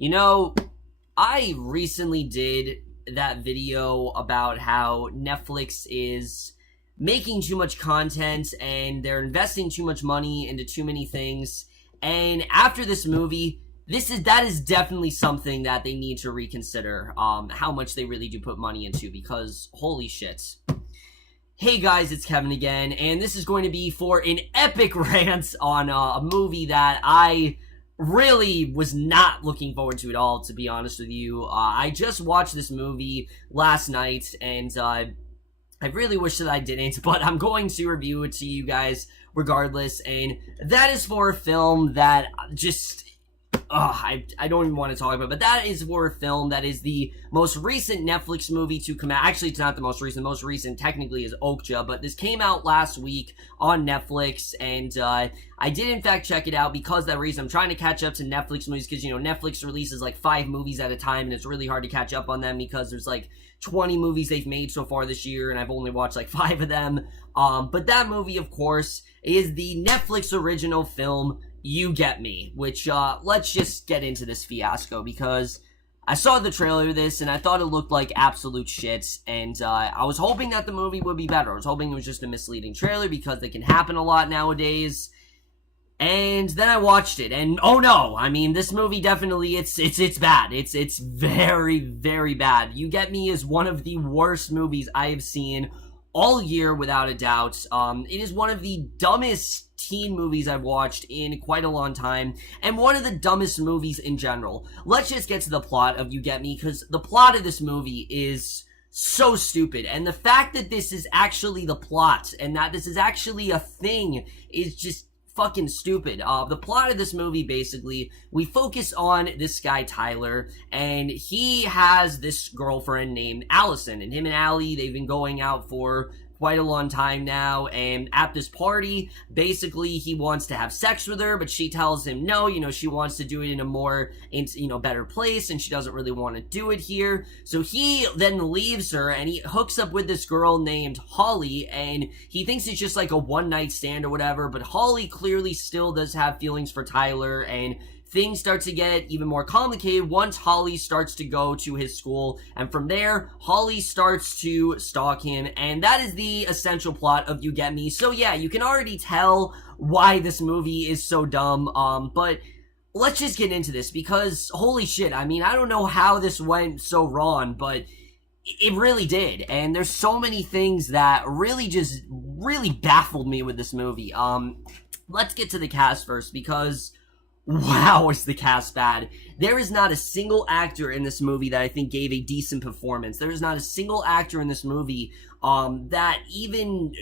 You know, I recently did that video about how Netflix is making too much content and they're investing too much money into too many things. And after this movie, that is definitely something that they need to reconsider, how much they really do put money into, because holy shit. Hey guys, it's Kevin again, and this is going to be for an epic rant on a movie that I really was not looking forward to at all, to be honest with you. I just watched this movie last night, and I really wish that I didn't, but I'm going to review it to you guys regardless, and that is for a film that just... I don't even want to talk about it, but that is for a film that is the most recent Netflix movie to come out. Actually, it's not the most recent. The most recent technically is Okja, but this came out last week on Netflix, and I did in fact check it out because of that reason. I'm trying to catch up to Netflix movies because, you know, Netflix releases like 5 movies at a time, and it's really hard to catch up on them because there's like 20 movies they've made so far this year, and I've only watched like 5 of them. But that movie, of course, is the Netflix original film You Get Me, which, let's just get into this fiasco, because I saw the trailer of this, and I thought it looked like absolute shit, and, I was hoping that the movie would be better. I was hoping it was just a misleading trailer, because they can happen a lot nowadays, and then I watched it, and oh no, I mean, this movie definitely, it's bad. It's very, very bad. You Get Me is one of the worst movies I have seen all year, without a doubt. It is one of the dumbest teen movies I've watched in quite a long time, and one of the dumbest movies in general. Let's just get to the plot of You Get Me, because the plot of this movie is so stupid, and the fact that this is actually the plot, and that this is actually a thing, is just fucking stupid. The plot of this movie, basically, we focus on this guy Tyler, and he has this girlfriend named Allison, and him and Allie, they've been going out for quite a long time now, and at this party, basically, he wants to have sex with her, but she tells him no, you know, she wants to do it in a more, you know, better place, and she doesn't really want to do it here, so he then leaves her, and he hooks up with this girl named Holly, and he thinks it's just like a one-night stand or whatever, but Holly clearly still does have feelings for Tyler, and things start to get even more complicated once Holly starts to go to his school, and from there, Holly starts to stalk him, and that is the essential plot of You Get Me. So yeah, you can already tell why this movie is so dumb, but let's just get into this, because holy shit, I mean, I don't know how this went so wrong, but it really did, and there's so many things that really baffled me with this movie. Let's get to the cast first, because wow, is the cast bad. There is not a single actor in this movie that I think gave a decent performance. There is not a single actor in this movie that even...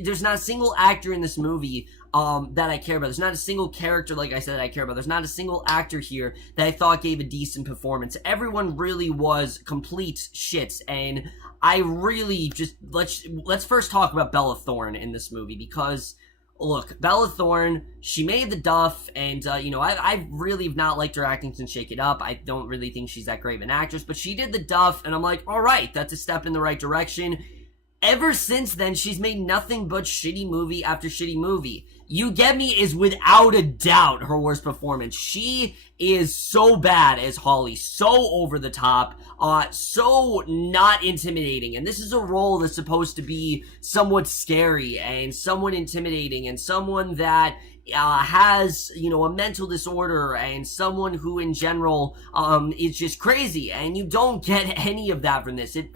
There's not a single actor in this movie that I care about. There's not a single character, like I said, that I care about. There's not a single actor here that I thought gave a decent performance. Everyone really was complete shits, and I really just... Let's first talk about Bella Thorne in this movie, because... Look, Bella Thorne, she made the Duff, and, you know, I really have not liked her acting since Shake It Up. I don't really think she's that great of an actress, but she did the Duff, and I'm like, alright, that's a step in the right direction. Ever since then, she's made nothing but shitty movie after shitty movie. You Get Me is without a doubt her worst performance. She is so bad as Holly, so over the top, so not intimidating, and this is a role that's supposed to be somewhat scary and somewhat intimidating and someone that has, you know, a mental disorder and someone who in general is just crazy, and you don't get any of that from this. It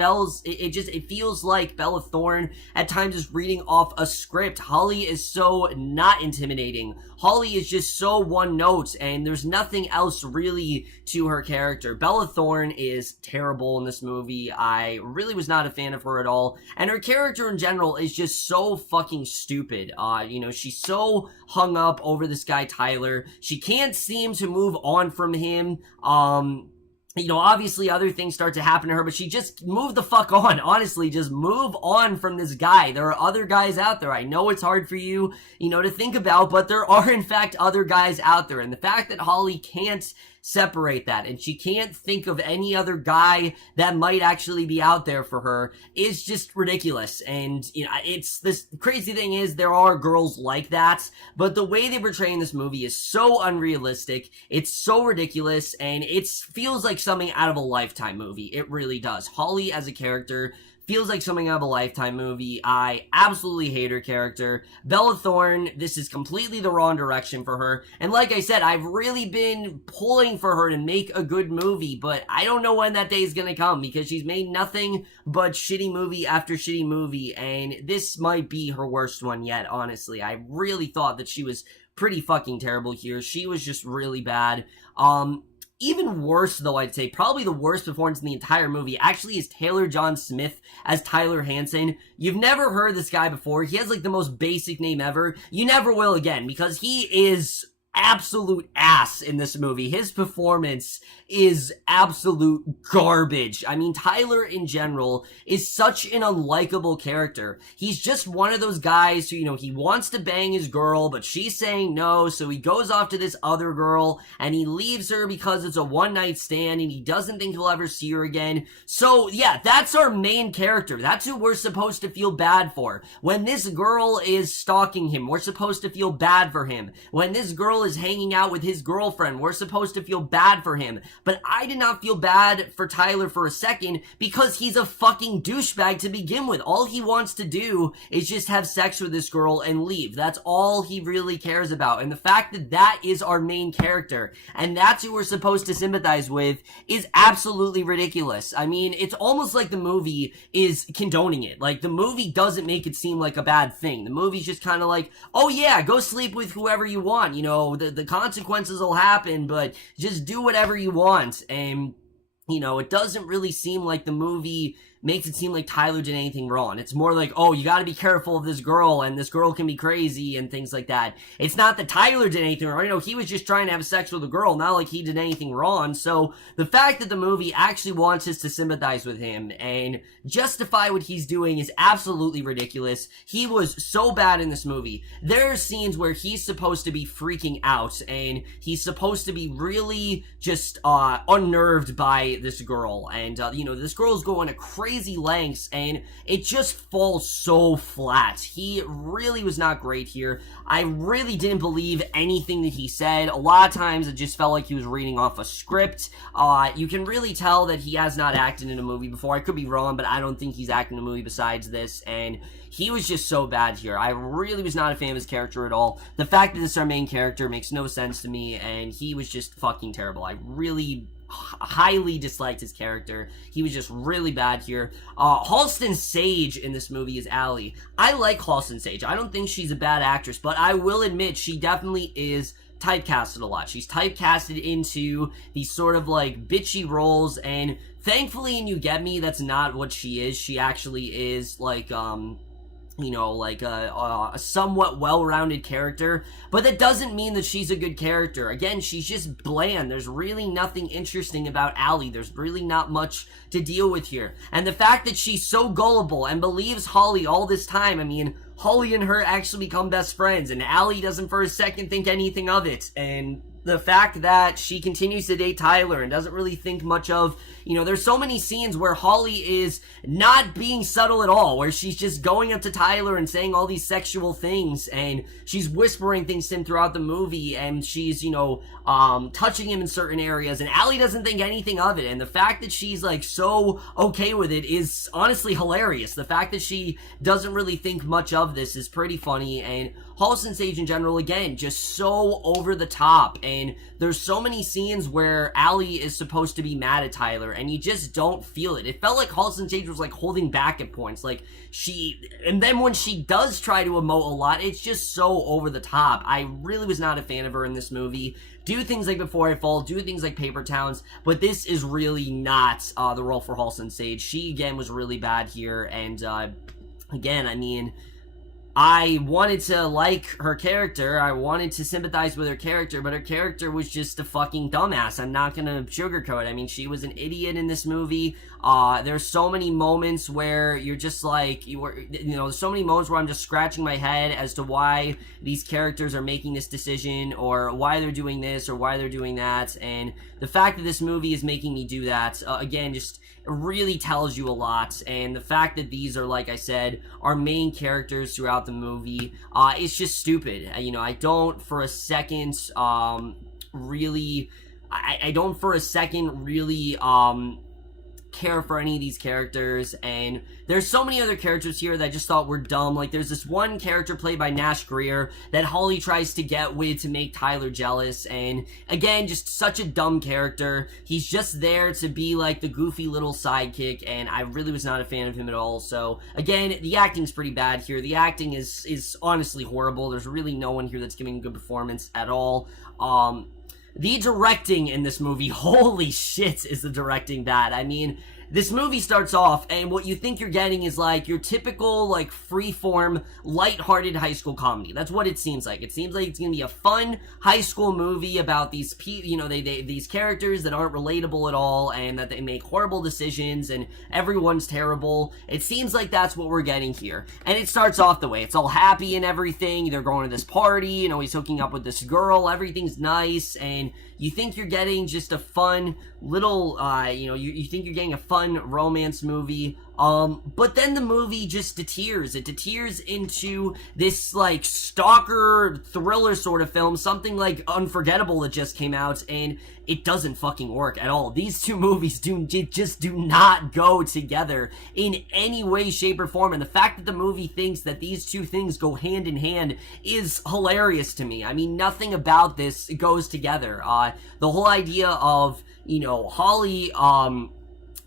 feels like Bella Thorne at times is reading off a script. Holly is so not intimidating. Holly is just so one note, and there's nothing else really to her character. Bella Thorne is terrible in this movie. I really was not a fan of her at all, and her character in general is just so fucking stupid. You know, she's so hung up over this guy Tyler. She can't seem to move on from him. obviously other things start to happen to her, but she just moved the fuck on. Honestly, just move on from this guy. There are other guys out there. I know it's hard for you, to think about, but there are in fact other guys out there. And the fact that Holly can't separate that and she can't think of any other guy that might actually be out there for her is just ridiculous. And it's this crazy thing is there are girls like that, but the way they portray in this movie is so unrealistic, it's so ridiculous, and it feels like something out of a Lifetime movie. It really does. Holly as a character feels like something out of a Lifetime movie. I absolutely hate her character. Bella Thorne, this is completely the wrong direction for her. And like I said, I've really been pulling for her to make a good movie, but I don't know when that day is gonna come because she's made nothing but shitty movie after shitty movie, and this might be her worst one yet, honestly. I really thought that she was pretty fucking terrible here. She was just really bad. Even worse, though, I'd say, probably the worst performance in the entire movie actually is Taylor John Smith as Tyler Hanson. You've never heard this guy before. He has, like, the most basic name ever. You never will again, because he is absolute ass in this movie. His performance is absolute garbage. I mean, Tyler in general is such an unlikable character. He's just one of those guys who, he wants to bang his girl, but she's saying no, so he goes off to this other girl, and he leaves her because it's a one-night stand, and he doesn't think he'll ever see her again. So, yeah, that's our main character. That's who we're supposed to feel bad for. When this girl is stalking him, we're supposed to feel bad for him. When this girl is hanging out with his girlfriend, we're supposed to feel bad for him. But I did not feel bad for Tyler for a second because he's a fucking douchebag to begin with. All he wants to do is just have sex with this girl and leave. That's all he really cares about. And the fact that that is our main character and that's who we're supposed to sympathize with is absolutely ridiculous. I mean, it's almost like the movie is condoning it. Like, the movie doesn't make it seem like a bad thing. The movie's just kind of like, oh yeah, go sleep with whoever you want. The consequences will happen, but just do whatever you want. And, it doesn't really seem like the movie makes it seem like Tyler did anything wrong. It's more like, oh, you gotta be careful of this girl, and this girl can be crazy, and things like that. It's not that Tyler did anything wrong. He was just trying to have sex with a girl, not like he did anything wrong. So, the fact that the movie actually wants us to sympathize with him and justify what he's doing is absolutely ridiculous. He was so bad in this movie. There are scenes where he's supposed to be freaking out, and he's supposed to be really just, unnerved by this girl, and, this girl's going to crazy lengths, and it just falls so flat. He really was not great here. I really didn't believe anything that he said. A lot of times it just felt like he was reading off a script. You can really tell that he has not acted in a movie before. I could be wrong, but I don't think he's acted in a movie besides this, and he was just so bad here. I really was not a fan of his character at all. The fact that this is our main character makes no sense to me, and he was just fucking terrible. I really highly disliked his character. He was just really bad here. Halston Sage in this movie is Allie. I like Halston Sage. I don't think she's a bad actress, but I will admit she definitely is typecasted a lot. She's typecasted into these sort of like bitchy roles, and thankfully in You Get Me, that's not what she is. She actually is like, a somewhat well-rounded character, but that doesn't mean that she's a good character. Again, she's just bland. There's really nothing interesting about Allie. There's really not much to deal with here. And the fact that she's so gullible and believes Holly all this time, I mean, Holly and her actually become best friends, and Allie doesn't for a second think anything of it, and the fact that she continues to date Tyler and doesn't really think much of, there's so many scenes where Holly is not being subtle at all, where she's just going up to Tyler and saying all these sexual things, and she's whispering things to him throughout the movie, and she's, touching him in certain areas, and Allie doesn't think anything of it, and the fact that she's, like, so okay with it is honestly hilarious. The fact that she doesn't really think much of this is pretty funny, and Halston Sage in general, again, just so over the top, and there's so many scenes where Allie is supposed to be mad at Tyler, and you just don't feel it. It felt like Halston Sage was, like, holding back at points, and then when she does try to emote a lot, it's just so over the top. I really was not a fan of her in this movie. Do things like Before I Fall, do things like Paper Towns, but this is really not the role for Halston Sage. She, again, was really bad here, and, again, I mean, I wanted to like her character. I wanted to sympathize with her character, but her character was just a fucking dumbass. I'm not gonna sugarcoat it. I mean, she was an idiot in this movie. There's so many moments where you're just like, there's so many moments where I'm just scratching my head as to why these characters are making this decision, or why they're doing this, or why they're doing that. And the fact that this movie is making me do that, again, just really tells you a lot. And the fact that these are, like I said, our main characters throughout the movie, it's just stupid. I don't for a second really care for any of these characters. And there's so many other characters here that I just thought were dumb. Like, there's this one character played by Nash Grier that Holly tries to get with to make Tyler jealous, and again, just such a dumb character. He's just there to be like the goofy little sidekick, and I really was not a fan of him at all. So again, the acting's pretty bad here. The acting is honestly horrible. There's really no one here that's giving a good performance at all. The directing in this movie, holy shit, is the directing bad. I mean, this movie starts off, and what you think you're getting is like your typical, like, freeform, lighthearted high school comedy. That's what it seems like. It seems like it's gonna be a fun high school movie about these these characters that aren't relatable at all, and that they make horrible decisions, and everyone's terrible. It seems like that's what we're getting here. And it starts off the way. It's all happy and everything. They're going to this party, he's hooking up with this girl. Everything's nice, and you think you're getting just a fun little, you think you're getting a fun romance movie, but then the movie just deteers. It deteers into this, like, stalker thriller sort of film, something like Unforgettable that just came out, and it doesn't fucking work at all. These two movies just do not go together in any way, shape, or form, and the fact that the movie thinks that these two things go hand in hand is hilarious to me. I mean, nothing about this goes together. The whole idea of, Holly,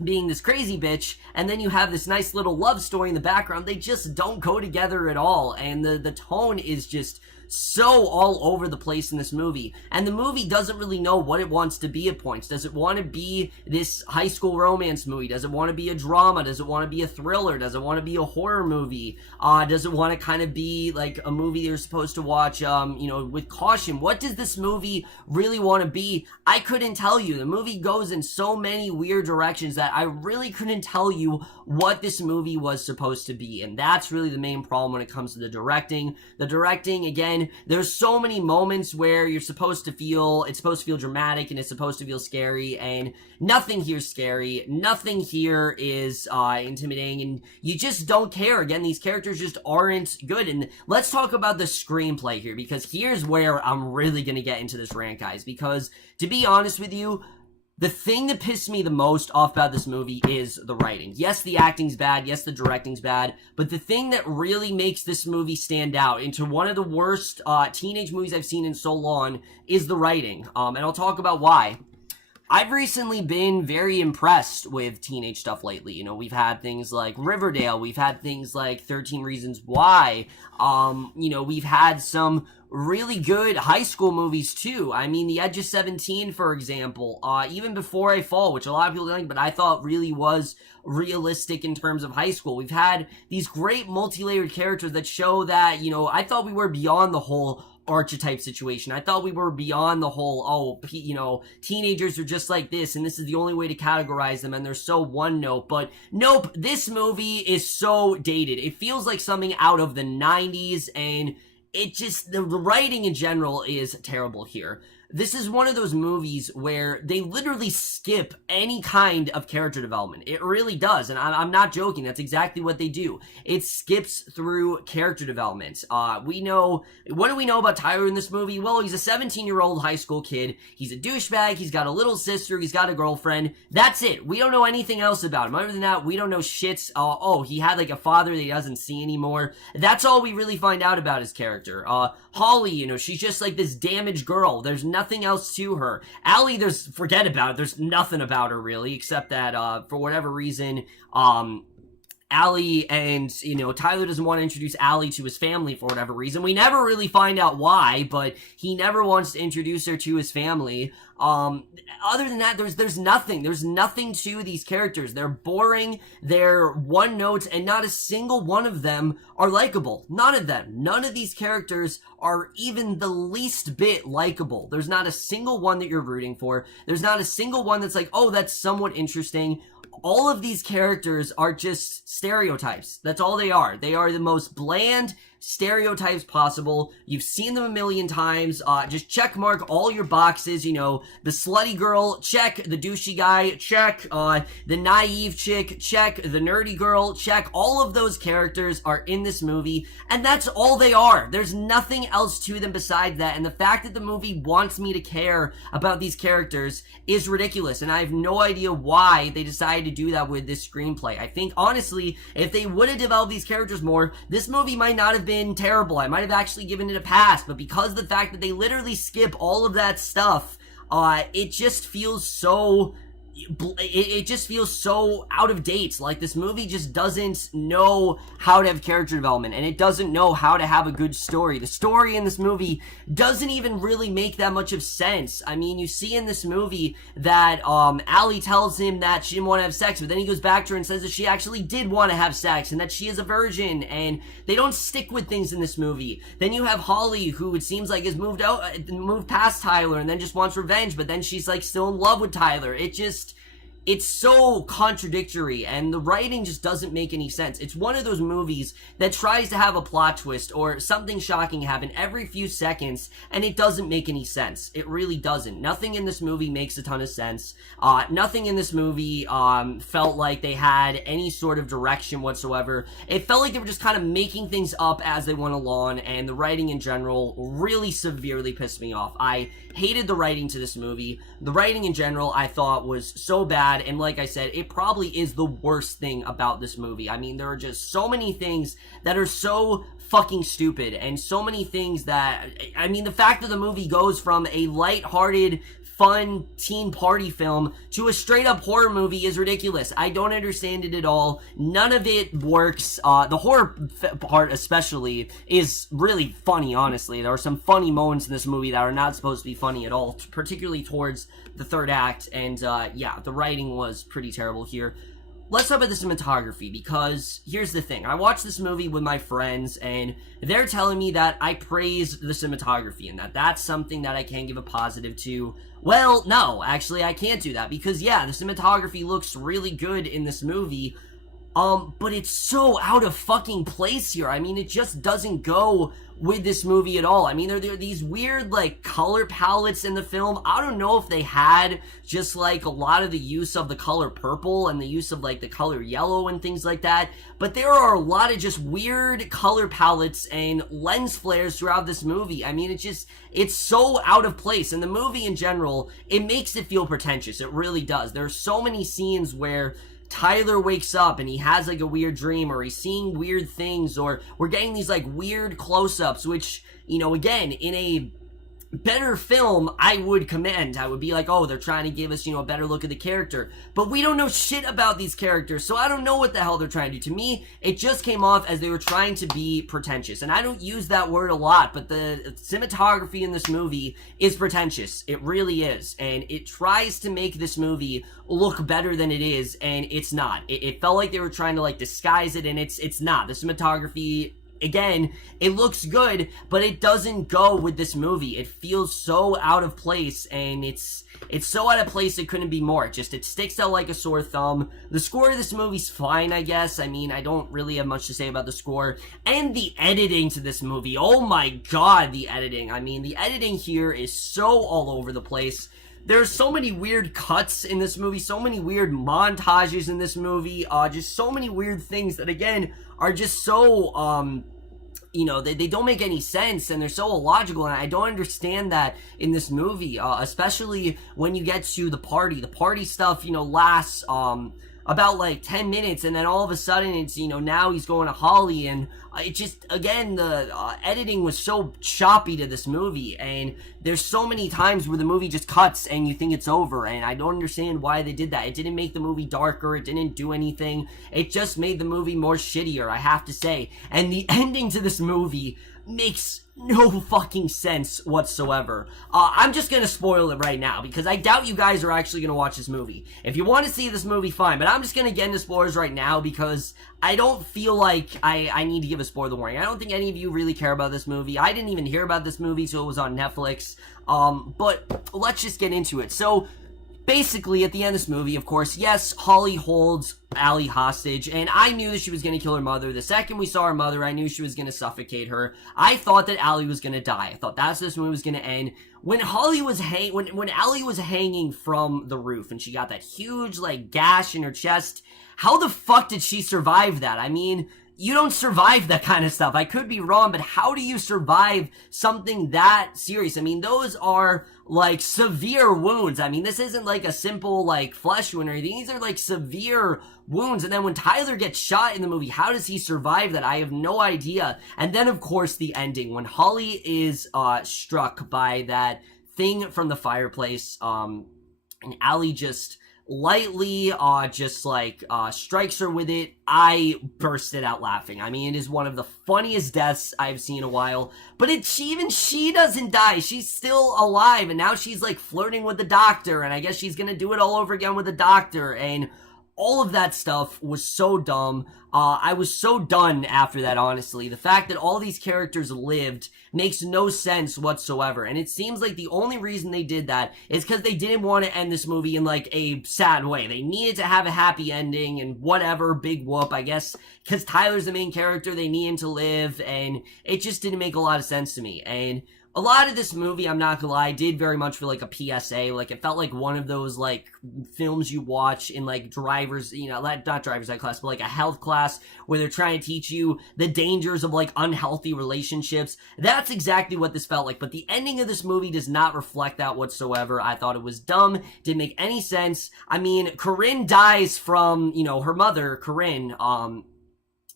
being this crazy bitch, and then you have this nice little love story in the background, they just don't go together at all, and the tone is just so all over the place in this movie, and the movie doesn't really know what it wants to be at points. Does it want to be this high school romance movie? Does it want to be a drama? Does it want to be a thriller? Does it want to be a horror movie? Does it want to kind of be like a movie you're supposed to watch, with caution? What does this movie really want to be? I couldn't tell you. The movie goes in so many weird directions that I really couldn't tell you what this movie was supposed to be, and that's really the main problem when it comes to the directing. The directing, again, there's so many moments where it's supposed to feel dramatic, and it's supposed to feel scary, and nothing here's scary, nothing here is intimidating, and you just don't care. Again, these characters just aren't good. And let's talk about the screenplay here, because here's where I'm really gonna get into this rant, guys, because to be honest with you, the thing that pissed me the most off about this movie is the writing. Yes, the acting's bad. Yes, the directing's bad. But the thing that really makes this movie stand out into one of the worst teenage movies I've seen in so long is the writing. And I'll talk about why. I've recently been very impressed with teenage stuff lately. We've had things like Riverdale. We've had things like 13 Reasons Why. We've had some really good high school movies too. I mean, The Edge of 17, for example, even Before I Fall, which a lot of people don't like, but I thought really was realistic in terms of high school. We've had these great multi-layered characters that show that, I thought we were beyond the whole archetype situation. I thought we were beyond the whole, teenagers are just like this, and this is the only way to categorize them, and they're so one note. But nope, this movie is so dated. It feels like something out of the 90s, and it just, the writing in general is terrible here. This is one of those movies where they literally skip any kind of character development. It really does, and I'm not joking. That's exactly what they do. It skips through character development. What do we know about Tyler in this movie? Well, he's a 17-year-old high school kid. He's a douchebag. He's got a little sister. He's got a girlfriend. That's it. We don't know anything else about him. Other than that, we don't know shit. He had like a father that he doesn't see anymore. That's all we really find out about his character. Holly, she's just like this damaged girl. There's nothing else to her. Allie, forget about it. There's nothing about her really, except that, for whatever reason, Allie and, Tyler doesn't want to introduce Allie to his family for whatever reason. We never really find out why, but he never wants to introduce her to his family. Other than that, there's nothing. There's nothing to these characters. They're boring, they're one note, and not a single one of them are likable. None of them. None of these characters are even the least bit likable. There's not a single one that you're rooting for. There's not a single one that's like, oh, that's somewhat interesting. All of these characters are just stereotypes. That's all they are. They are the most bland stereotypes possible. You've seen them a million times. Just check mark all your boxes. You know, the slutty girl, check. The douchey guy, check. The naive chick, check. The nerdy girl, check. All of those characters are in this movie, and that's all they are. There's nothing else to them besides that, and the fact that the movie wants me to care about these characters is ridiculous, and I have no idea why they decided to do that with this screenplay. I think, honestly, if they would have developed these characters more, this movie might not have been terrible. I might have actually given it a pass, but because of the fact that they literally skip all of that stuff, it just feels so... It just feels so out of date. Like, this movie just doesn't know how to have character development, and it doesn't know how to have a good story. The story in this movie doesn't even really make that much of sense. I mean, you see in this movie that Allie tells him that she didn't want to have sex, but then he goes back to her and says that she actually did want to have sex and that she is a virgin, and they don't stick with things in this movie. Then you have Holly, who it seems like has moved past Tyler and then just wants revenge, but then she's like still in love with Tyler. It's so contradictory, and the writing just doesn't make any sense. It's one of those movies that tries to have a plot twist or something shocking happen every few seconds, and it doesn't make any sense. It really doesn't. Nothing in this movie makes a ton of sense. Nothing in this movie felt like they had any sort of direction whatsoever. It felt like they were just kind of making things up as they went along, and the writing in general really severely pissed me off. I hated the writing to this movie. The writing in general I thought was so bad, and like I said, it probably is the worst thing about this movie. I mean, there are just so many things that are so fucking stupid, and so many things that, I mean, the fact that the movie goes from a lighthearted, fun teen party film to a straight up horror movie is ridiculous. I don't understand it at all. None of it works. The horror part especially is really funny, honestly. There are some funny moments in this movie that are not supposed to be funny at all, particularly towards the third act, and yeah, the writing was pretty terrible here. Let's talk about the cinematography, because here's the thing. I watched this movie with my friends, and they're telling me that I praised the cinematography, and that that's something that I can give a positive to. Well, no, actually, I can't do that, because yeah, the cinematography looks really good in this movie, but it's so out of fucking place here. I mean, it just doesn't go with this movie at all. I mean, there are these weird, like, color palettes in the film. I don't know if they had just, like, a lot of the use of the color purple and the use of, like, the color yellow and things like that, but there are a lot of just weird color palettes and lens flares throughout this movie. I mean, it's so out of place, and the movie in general, it makes it feel pretentious. It really does. There are so many scenes where Tyler wakes up and he has like a weird dream, or he's seeing weird things, or we're getting these like weird close-ups, which, you know, again, in a better film, I would commend. I would be like, oh, they're trying to give us, you know, a better look at the character. But we don't know shit about these characters, so I don't know what the hell they're trying to do. To me, it just came off as they were trying to be pretentious. And I don't use that word a lot, but the cinematography in this movie is pretentious. It really is. And it tries to make this movie look better than it is, and it's not. It felt like they were trying to, like, disguise it, and it's not. The cinematography, again, it looks good, but it doesn't go with this movie. It feels so out of place, and it's so out of place it couldn't be more. It sticks out like a sore thumb. The score of this movie's fine, I guess. I mean, I don't really have much to say about the score. And the editing to this movie, oh my god, the editing. I mean, the editing here is so all over the place. There's so many weird cuts in this movie, so many weird montages in this movie, just so many weird things that, again, are just so, you know, they don't make any sense, and they're so illogical, and I don't understand that in this movie, especially when you get to the party. The party stuff, you know, lasts, about like 10 minutes, and then all of a sudden it's, you know, now he's going to Holly, and it just, again, the editing was so choppy to this movie, and there's so many times where the movie just cuts and you think it's over, and I don't understand why they did that. It didn't make the movie darker, it didn't do anything, it just made the movie more shittier, I have to say. And the ending to this movie makes no fucking sense whatsoever. I'm just gonna spoil it right now, because I doubt you guys are actually gonna watch this movie. If you want to see this movie, fine, but I'm just gonna get into spoilers right now, because I don't feel like I need to give a spoiler warning. I don't think any of you really care about this movie. I didn't even hear about this movie till it was on Netflix, but let's just get into it. So, basically, at the end of this movie, of course, yes, Holly holds Allie hostage, and I knew that she was going to kill her mother. The second we saw her mother, I knew she was going to suffocate her. I thought that Allie was going to die. I thought that's how this movie was going to end. When Holly was when Allie was hanging from the roof, and she got that huge, like, gash in her chest, how the fuck did she survive that? I mean, you don't survive that kind of stuff. I could be wrong, but how do you survive something that serious? I mean, those are, like, severe wounds. I mean, this isn't, like, a simple, like, flesh wound or anything. These are, like, severe wounds. And then when Tyler gets shot in the movie, how does he survive that? I have no idea. And then, of course, the ending. When Holly is, struck by that thing from the fireplace, and Allie just lightly strikes her with it, I bursted out laughing. I mean, it is one of the funniest deaths I've seen in a while. But even she doesn't die. She's still alive, and now she's like flirting with the doctor, and I guess she's gonna do it all over again with the doctor, and all of that stuff was so dumb. I was so done after that, honestly. The fact that all these characters lived makes no sense whatsoever. And it seems like the only reason they did that is because they didn't want to end this movie in, like, a sad way. They needed to have a happy ending and whatever, big whoop, I guess. Because Tyler's the main character, they need him to live, and it just didn't make a lot of sense to me. And a lot of this movie, I'm not gonna lie, did very much feel like a PSA. Like, it felt like one of those, like, films you watch in, like, driver's, you know, not driver's ed class, but, like, a health class where they're trying to teach you the dangers of, like, unhealthy relationships. That's exactly what this felt like. But the ending of this movie does not reflect that whatsoever. I thought it was dumb. Didn't make any sense. I mean, Corinne dies from, you know, her mother, Corinne,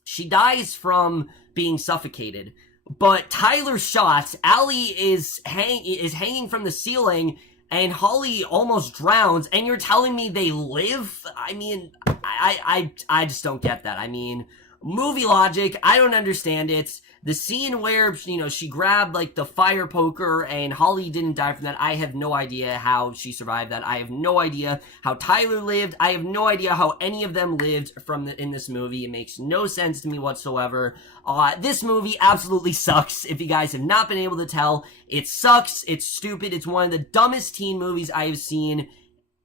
she dies from being suffocated. But Tyler shot, Allie is hanging from the ceiling, and Holly almost drowns, and you're telling me they live? I mean, I just don't get that. I mean, movie logic, I don't understand it. The scene where, you know, she grabbed, like, the fire poker and Holly didn't die from that, I have no idea how she survived that. I have no idea how Tyler lived. I have no idea how any of them lived in this movie. It makes no sense to me whatsoever. This movie absolutely sucks. If you guys have not been able to tell, it sucks. It's stupid. It's one of the dumbest teen movies I have seen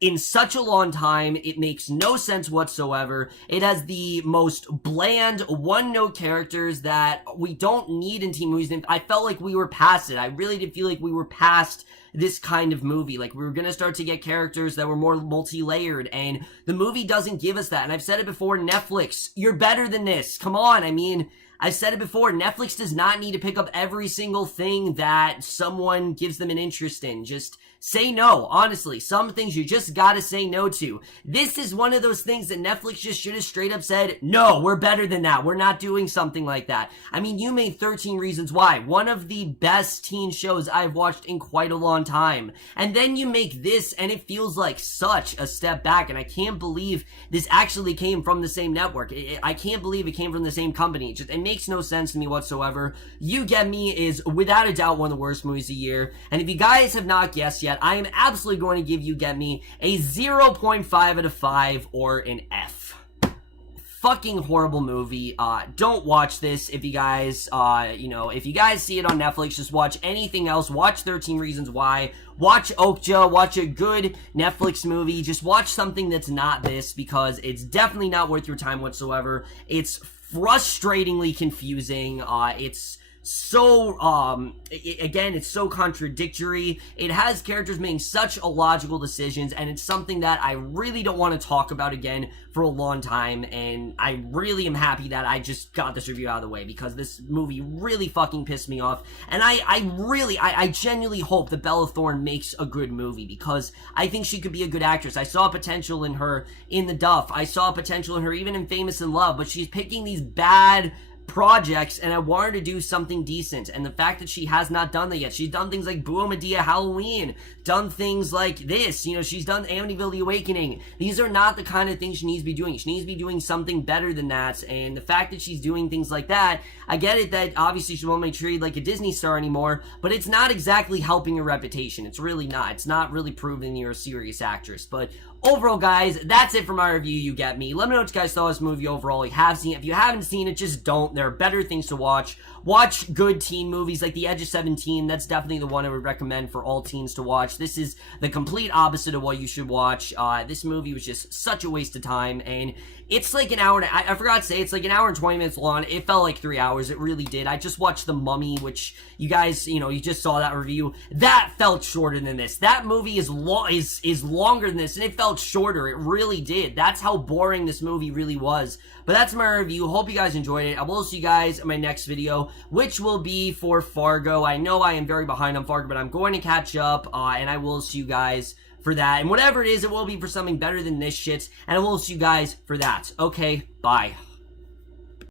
in such a long time. It makes no sense whatsoever. It has the most bland, one-note characters that we don't need in teen movies. I felt like we were past it. I really did feel like we were past this kind of movie. Like, we were gonna start to get characters that were more multi-layered, and the movie doesn't give us that. And I've said it before, Netflix, you're better than this. Come on, I mean, I've said it before, Netflix does not need to pick up every single thing that someone gives them an interest in. Just say no. Honestly, some things you just gotta say no to. This is one of those things that Netflix just should have straight up said, no, we're better than that. We're not doing something like that. I mean, you made 13 Reasons Why, one of the best teen shows I've watched in quite a long time. And then you make this, and it feels like such a step back, and I can't believe this actually came from the same network. I can't believe it came from the same company. It makes no sense to me whatsoever. You Get Me is without a doubt one of the worst movies of the year, and if you guys have not guessed yet, I am absolutely going to give You Get Me a 0.5 out of 5 or an F. Fucking horrible movie. Don't watch this. If you guys, if you guys see it on Netflix, just watch anything else. Watch 13 Reasons Why. Watch Okja. Watch a good Netflix movie. Just watch something that's not this, because it's definitely not worth your time whatsoever. It's frustratingly confusing. It's so, again, it's so contradictory. It has characters making such illogical decisions, and it's something that I really don't want to talk about again for a long time, and I really am happy that I just got this review out of the way, because this movie really fucking pissed me off, and I genuinely hope that Bella Thorne makes a good movie, because I think she could be a good actress. I saw potential in her in The Duff. I saw potential in her even in Famous in Love, but she's picking these bad projects, and I want her to do something decent. And the fact that she has not done that yet, she's done things like Boo Medea Halloween, done things like this, you know, she's done Amityville The Awakening. These are not the kind of things she needs to be doing. She needs to be doing something better than that. And the fact that she's doing things like that, I get it that obviously she won't be treated like a Disney star anymore, but it's not exactly helping her reputation. It's really not. It's not really proving you're a serious actress. But overall, guys, that's it for my review. You get me. Let me know what you guys thought of this movie overall. You have seen it. If you haven't seen it, just don't. There are better things to watch. Watch good teen movies like The Edge of 17. That's definitely the one I would recommend for all teens to watch. This is the complete opposite of what you should watch. This movie was just such a waste of time, and it's like an hour, I forgot to say, it's like an hour and 20 minutes long. It felt like 3 hours. It really did. I just watched The Mummy, which you guys, you know, you just saw that review. That felt shorter than this. That movie is longer than this, and it felt shorter. It really did. That's how boring this movie really was. But that's my review. Hope you guys enjoyed it. I will see you guys in my next video, which will be for Fargo. I know I am very behind on Fargo, but I'm going to catch up, and I will see you guys for that. And whatever it is, it will be for something better than this shit, and I will see you guys for that. Okay, bye.